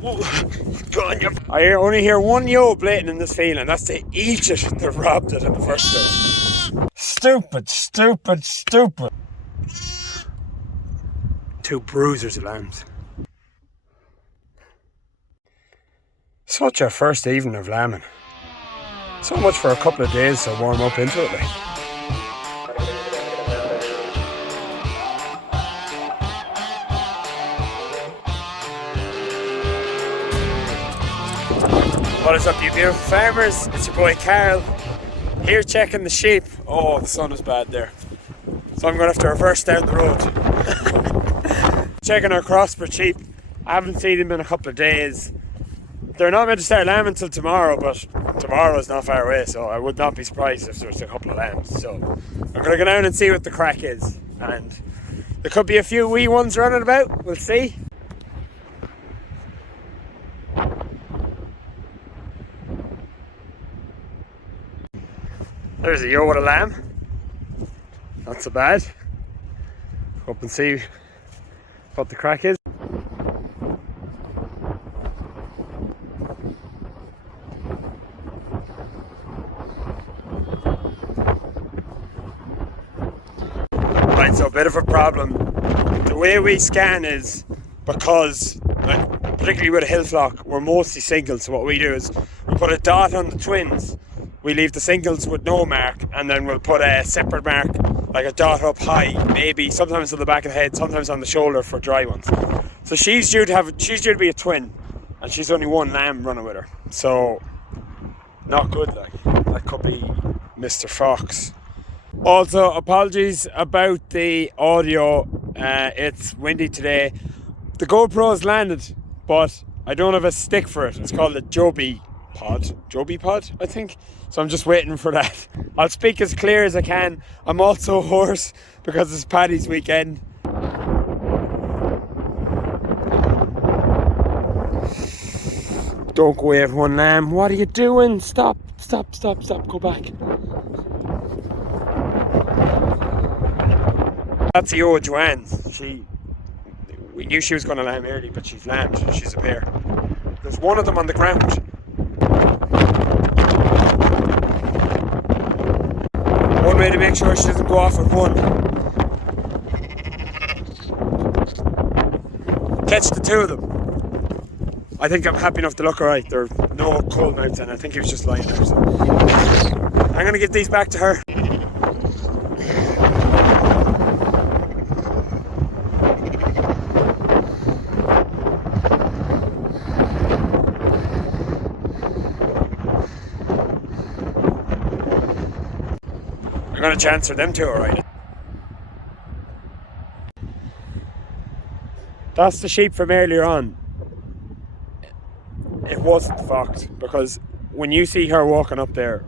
Go on, I only hear one yo blatant in this field, and that's to eat it. They robbed it in the first place. Stupid, stupid, stupid. 2 bruisers of lambs. Such a first evening of lambing. So much for a couple of days to warm up into it, like. What is up, you beautiful farmers? It's your boy Carl, here checking the sheep. Oh, the sun is bad there, so I'm going to have to reverse down the road. Checking our crossbred sheep. I haven't seen them in a couple of days. They're not meant to start lambing until tomorrow, but tomorrow is not far away, so I would not be surprised if there's a couple of lambs. So I'm going to go down and see what the crack is, and there could be a few wee ones running about. We'll see. There's a yo with a lamb. Not so bad. Up and see what the crack is. Right, so a bit of a problem. The way we scan is because, like, particularly with a hill flock, we're mostly singles. So what we do is we put a dot on the twins. We leave the singles with no mark, and then we'll put a separate mark, like a dot up high, maybe sometimes on the back of the head, sometimes on the shoulder for dry ones. So she's due to be a twin, and she's only 1 lamb running with her. So not good, like. That could be Mr. Fox. Also, apologies about the audio. It's windy today. The GoPro's landed, but I don't have a stick for it. It's called a Joby pod, I think. So I'm just waiting for that. I'll speak as clear as I can. I'm also hoarse because it's Paddy's weekend. Don't go away, 1 lamb. What are you doing? Stop, stop, stop, stop. Go back. That's the old Joanne's. We knew she was going to lamb early, but she's lambed. She's a pair. There's one of them on the ground. One way to make sure she doesn't go off with 1. Catch the 2 of them. I think I'm happy enough to look alright. There are no cold mouths, and I think he was just lying there. So I'm going to give these back to her. I'm going to transfer them to her, right? That's the sheep from earlier on. It wasn't fox, because when you see her walking up there,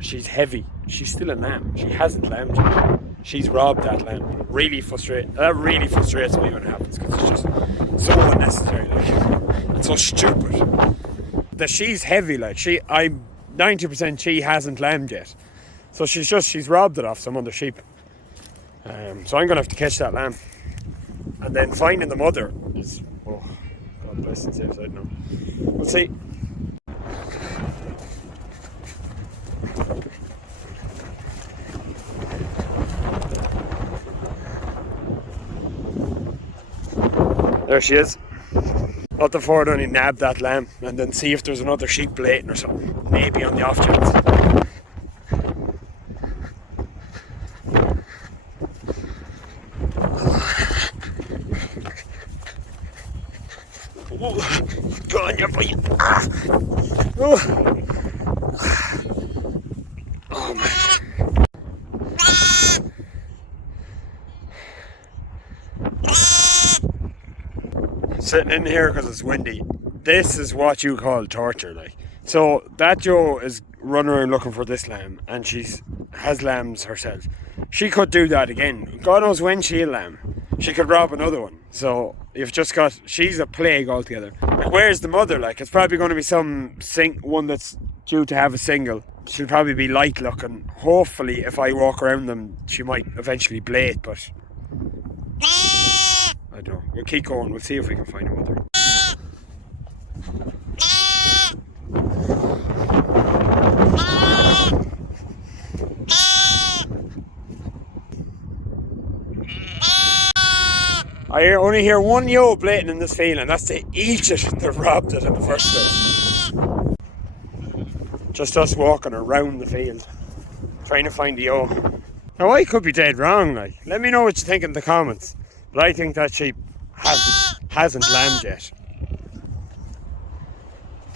she's heavy. She's still a lamb. She hasn't lambed yet. She's robbed that lamb. Really frustrating. That really frustrates me when it happens, because it's just so unnecessary. Like, it's so stupid. That she's heavy. Like, I'm 90% she hasn't lambed yet. So she's robbed it off some other sheep. So I'm going to have to catch that lamb. And then finding the mother is, oh, God bless and safe side now. We'll see. There she is. Looking forward to only nab that lamb and then see if there's another sheep blatant or something. Maybe on the off chance. Go on, you boy. Oh man. Sitting in here because it's windy. This is what you call torture, like. So that Joe is running around looking for this lamb, and has lambs herself. She could do that again. God knows when she'll lamb. She could rob another one. So you've just got, she's a plague altogether. Like, where's the mother? Like, it's probably going to be one that's due to have a single. She'll probably be light looking. Hopefully, if I walk around them, she might eventually blate, but I don't know. We'll keep going. We'll see if we can find a mother. I only hear one yo blatant in this field, and that's to eat it that robbed it in the first place. Just us walking around the field, trying to find the yo. Now I could be dead wrong, like. Let me know what you think in the comments. But I think that sheep hasn't lambed yet.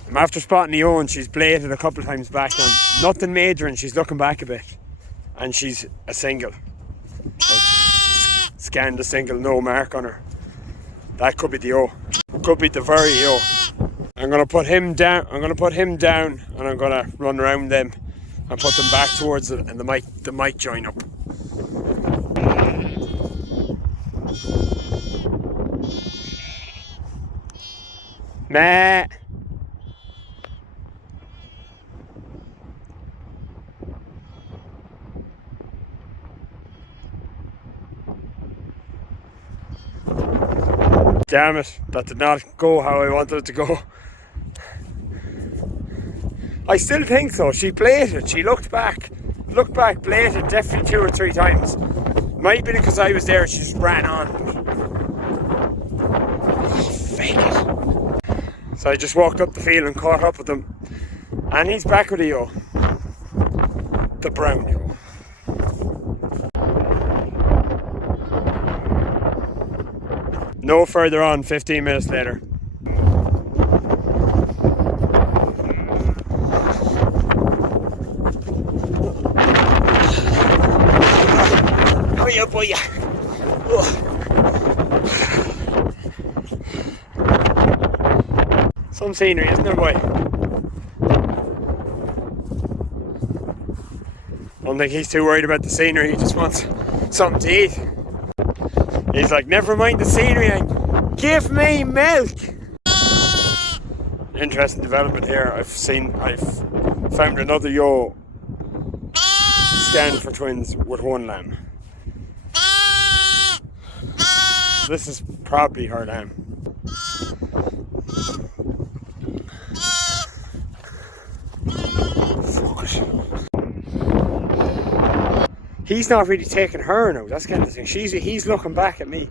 I'm after spotting the yo, and she's bladed a couple of times back now. Nothing major, and she's looking back a bit. And she's a single. Scanned a single, no mark on her. That could be the yo. Could be the very yo. I'm gonna put him down. And I'm gonna run around them and put them back towards it, and they might join up. Meh. Damn it, that did not go how I wanted it to go. I still think so. She bladed. She looked back, bladed definitely 2 or 3 times. Might be because I was there, she just ran on. Fake it. So I just walked up the field and caught up with him. And he's back with the yo. The brown yo. No further on, 15 minutes later. Oh yeah, boy, yeah. Some scenery, isn't there, boy? I don't think he's too worried about the scenery, he just wants something to eat. He's like, never mind the scenery, give me milk! Interesting development here. I've found another yo scanned for twins with 1 lamb. This is probably her lamb. Fuck it. He's not really taking her now, that's kind of the thing. He's looking back at me.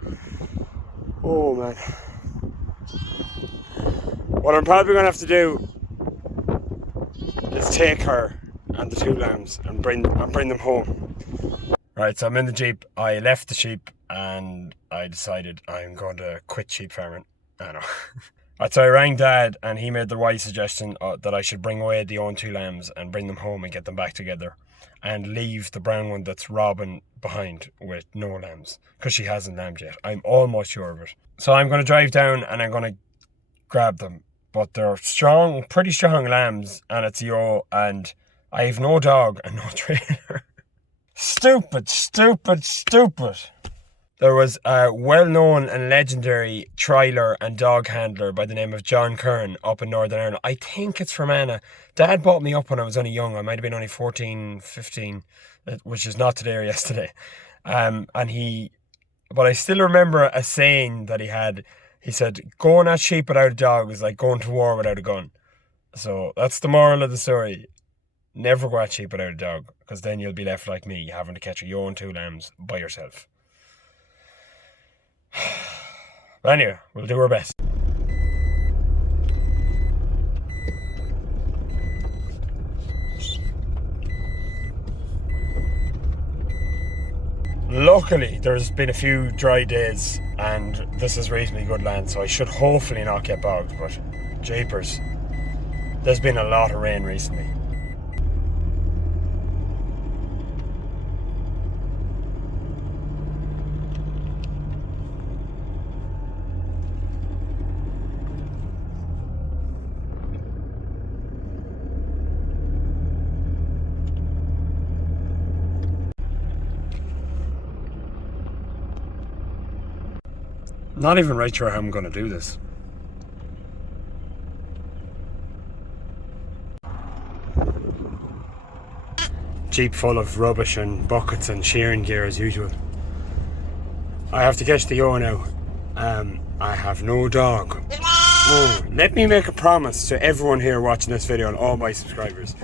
Oh man. What I'm probably going to have to do is take her and the 2 lambs and bring them home. Right, so I'm in the Jeep. I left the sheep and I decided I'm going to quit sheep farming. I know. So I rang Dad and he made the wise suggestion that I should bring away the own 2 lambs and bring them home and get them back together. And leave the brown one that's Robin behind with no lambs. Because she hasn't lambed yet. I'm almost sure of it. So I'm going to drive down and I'm going to grab them. But they're strong, pretty strong lambs. And it's yo. And I have no dog and no trailer. Stupid. There was a well-known and legendary trailer and dog handler by the name of John Kern up in Northern Ireland. I think it's from Anna. Dad bought me up when I was only young. I might have been only 14, 15, which is not today or yesterday. But I still remember a saying that he had. He said, going at sheep without a dog is like going to war without a gun. So that's the moral of the story. Never go at sheep without a dog, because then you'll be left like me, having to catch a yo and 2 lambs by yourself. But anyway, we'll do our best. Luckily, there's been a few dry days and this is reasonably good land, so I should hopefully not get bogged, but jeepers, there's been a lot of rain recently. Not even right sure how I'm going to do this. Jeep full of rubbish and buckets and shearing gear as usual. I have to catch the yo now. I have no dog. Let me make a promise to everyone here watching this video and all my subscribers.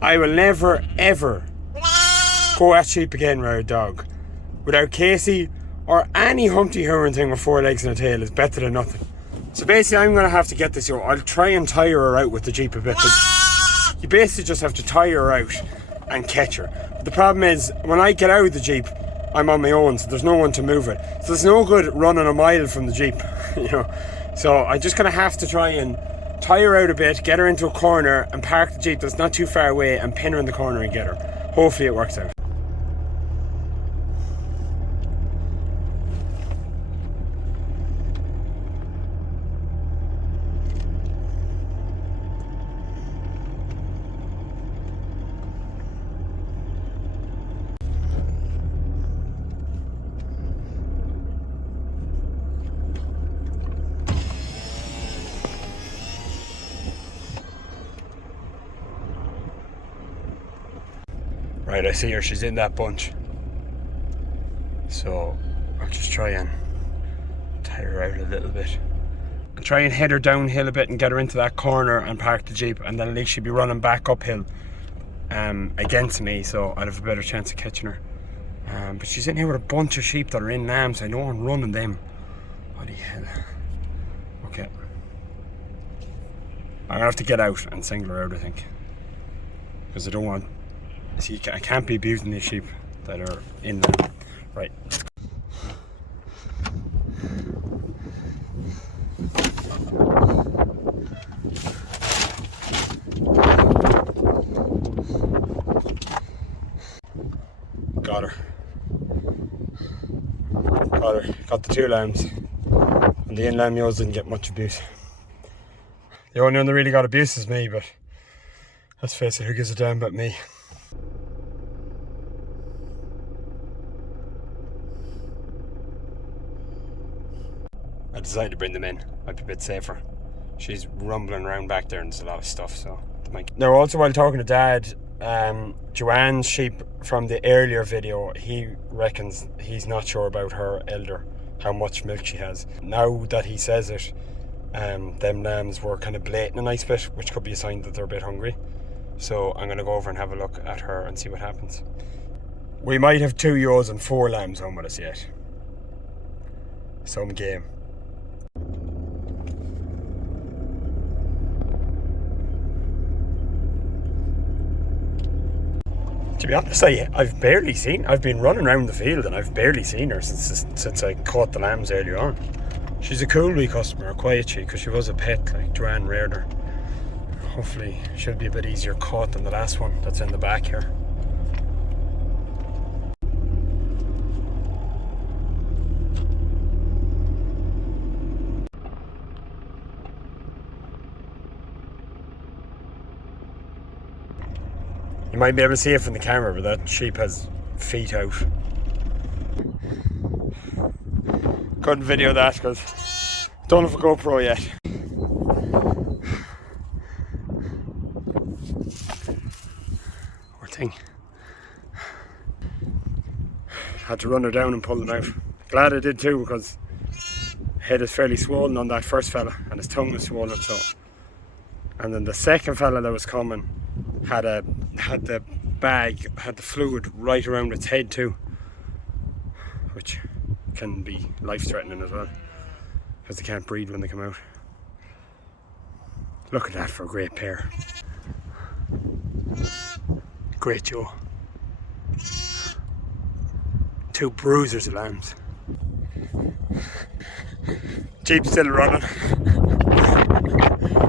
I will never ever go at sheep again with a dog. Without Casey or any Humpty Hooran thing with 4 legs and a tail is better than nothing. So basically I'm going to have to get this year. I'll try and tire her out with the Jeep a bit. But you basically just have to tire her out and catch her. But the problem is, when I get out of the Jeep, I'm on my own, so there's no one to move it. So there's no good running a mile from the Jeep, you know. So I'm just going to have to try and tire her out a bit, get her into a corner and park the Jeep that's not too far away and pin her in the corner and get her. Hopefully it works out. Right, I see her, she's in that bunch. So I'll just try and tire her out a little bit. And try and head her downhill a bit and get her into that corner and park the Jeep, and then at least she'll be running back uphill against me, so I'd have a better chance of catching her. But she's in here with a bunch of sheep that are in lambs. I know I'm running them. What the hell? Okay. I'm gonna have to get out and single her out, I think. Because I don't want... See, I can't be abusing these sheep that are in them. Right. Got her. Got the 2 lambs. And the in-lamb ewes didn't get much abuse. The only one that really got abuse is me, but let's face it, who gives a damn about me? I decided to bring them in. Might be a bit safer. She's rumbling around back there and there's a lot of stuff, so... Now also, while talking to Dad, Joanne's sheep from the earlier video, he reckons he's not sure about her elder, how much milk she has. Now that he says it, them lambs were kind of blatant a nice bit, which could be a sign that they're a bit hungry. So I'm going to go over and have a look at her and see what happens. We might have 2 ewes and 4 lambs home with us yet. Some game. To be honest, I've been running around the field and I've barely seen her since I caught the lambs earlier on. She's a cool wee customer, a quiet sheep, because she was a pet, like Joanne reared her. Hopefully she'll be a bit easier caught than the last one that's in the back here. You might be able to see it from the camera, but that sheep has feet out. Couldn't video that because don't have a GoPro yet. Poor thing. Had to run her down and pull them out. Glad I did too, because head is fairly swollen on that first fella and his tongue was swollen, so. And then the second fella that was coming had the fluid right around its head too, which can be life-threatening as well, because they can't breathe when they come out. Look at that for a great pair. Great Joe. 2 bruisers of lambs. Jeep's still running.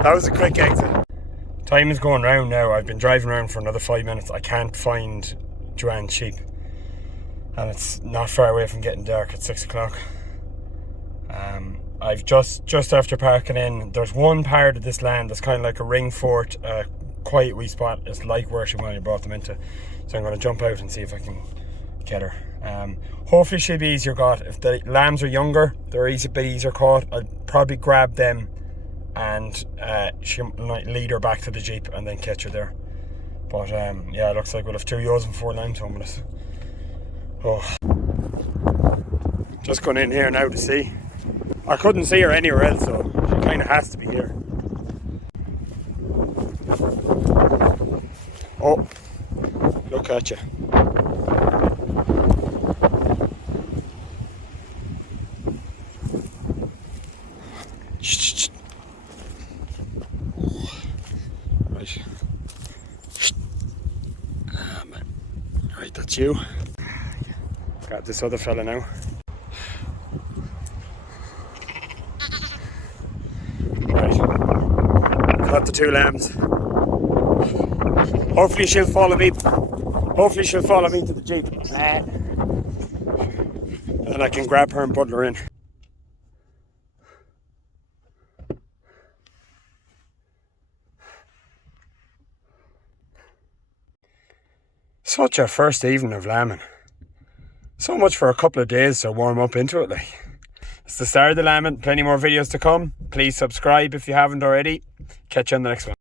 That was a quick exit. Time is going round now. I've been driving around for another 5 minutes. I can't find Joanne's sheep. And it's not far away from getting dark at 6 o'clock. I've just after parking in, there's one part of this land that's kind of like a ring fort, a quiet wee spot. It's like where she when I brought them into. So I'm going to jump out and see if I can get her. Hopefully she'll be easier caught. If the lambs are younger, they're a bit easier caught. I'll probably grab them and she might lead her back to the Jeep and then catch her there. But yeah, it looks like we'll have 2 ewes and 4 lambs home with us. Oh. Just going in here now to see. I couldn't see her anywhere else, so she kind of has to be here. Oh, look at you. Right. Right, that's you. Got this other fella now. Right. Got the 2 lambs. Hopefully she'll follow me. Hopefully she'll follow me to the Jeep. And I can grab her and put her in. Such a first evening of lambing. So much for a couple of days to warm up into it. Like, it's the start of the lambing. Plenty more videos to come. Please subscribe if you haven't already. Catch you on the next one.